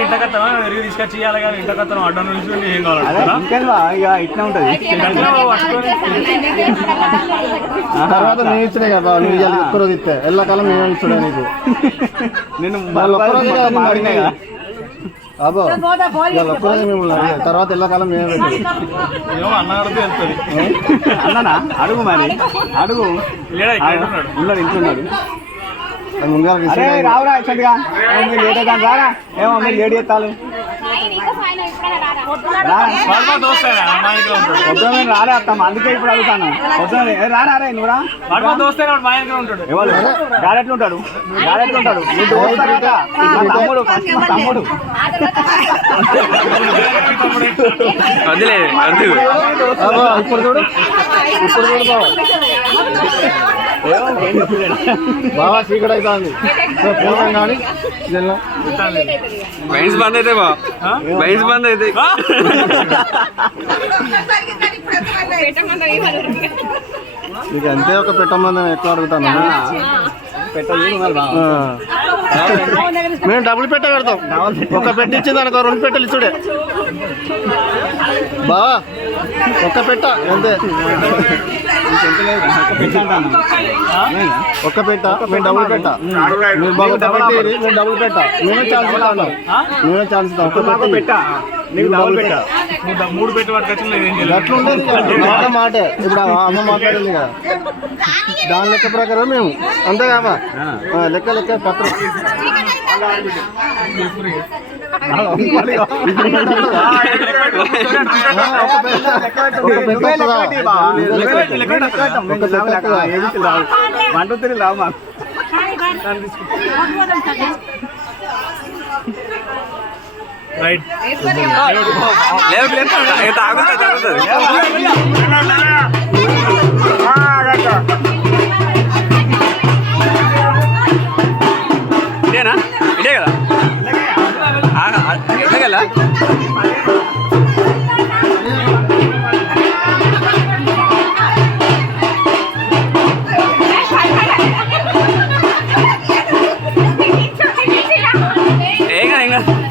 ఇంటకత్తావా ఎరిగి తీసుకొచ్చి ఇవ్వాలి కానీ ఇంటకత్తాను అడ్డం నుంచి ఏం కావాలి ఇట్లా తర్వాత నేను ఇచ్చిన కదా నువ్వు ఒక్కరోజు ఇస్తే ఎల్లకాలం ఇచ్చుడే నీకు నేను కదా అబ్బో. ఇవాళ ఒక్కరోజే మిమ్మల్ని. తర్వాత ఎల్లకాలం మేమే పెట్టాలి ఏమో అన్న అడిగితే వెళ్తుంది. అన్ననా? అడుగు మరి. అడుగు. లేడా ఇక్కడ ఉన్నాడు. ఉన్నాడు ఇంట్లో ఉన్నాడు. అది ముందుగా అరే విసిరి రావురా మీరు లేట్ అవుతాను రారా ఏమో మీరు లేట్ చేస్తాను పొద్దున రాలే అత్తమ్మ అందుకే ఇప్పుడు అడుగుతాను పొద్దున రారా రే నువ్వు రా వాడు దోస్తే మా ఇంట్లో ఉంటాడు ఎవరు గారెట్లు ఉంటాడు గారెట్లు ఉంటాడు తమ్ముడు తమ్ముడు ఇప్పుడు చూడు ఇప్పుడు చూడు బాగా చీకటి అవుతుంది. పోతాం కానీ ఇదెల్లా. మైన్స్ బంద్ అయితే బా మైన్స్ బంద్ అయితే. నీకు అంతే ఒక పెట్టమంది ఎక్కువ అడుగుతాను. ఆ. మేము డబ్బులు పెట్ట పెడతాం. ఒక పెట్టి ఇచ్చింది అనుకో రెండు పెట్టలు ఇచ్చుడే. బావా ఒక్క పెట్ట అంతే. ఒక్క పెట్ట మేము డబ్బులు పెట్ట. మేము డబ్బులు పెట్ట మేమే ఛాన్స్ ఇస్తాం మేమే ఛాన్స్ ఇస్తాం. ఒక్క పెట్ట మూడు. మాట మాటే ఇప్పుడు అమ్మ మాట్లాడింది కదా దాని లెక్క ప్రకారం మేము అంతే ఆ, లెక్క లెక్క పత్రం ఆ, ఒక పెట్ట ఒక పెట్ట వస్తుందా? లెక్క పెట్టు, లెక్క పెట్టు, లెక్క పెట్టు. ఒక పెట్ట వస్తుందా? ఏబీసీ రావు వన్ టూ త్రీ రావు మాకు రైట్ లేవు లేదు తాగుతుంది తాగుతుంది ఇదేనా ఇదే కదా ఇదే కదా Venga, venga.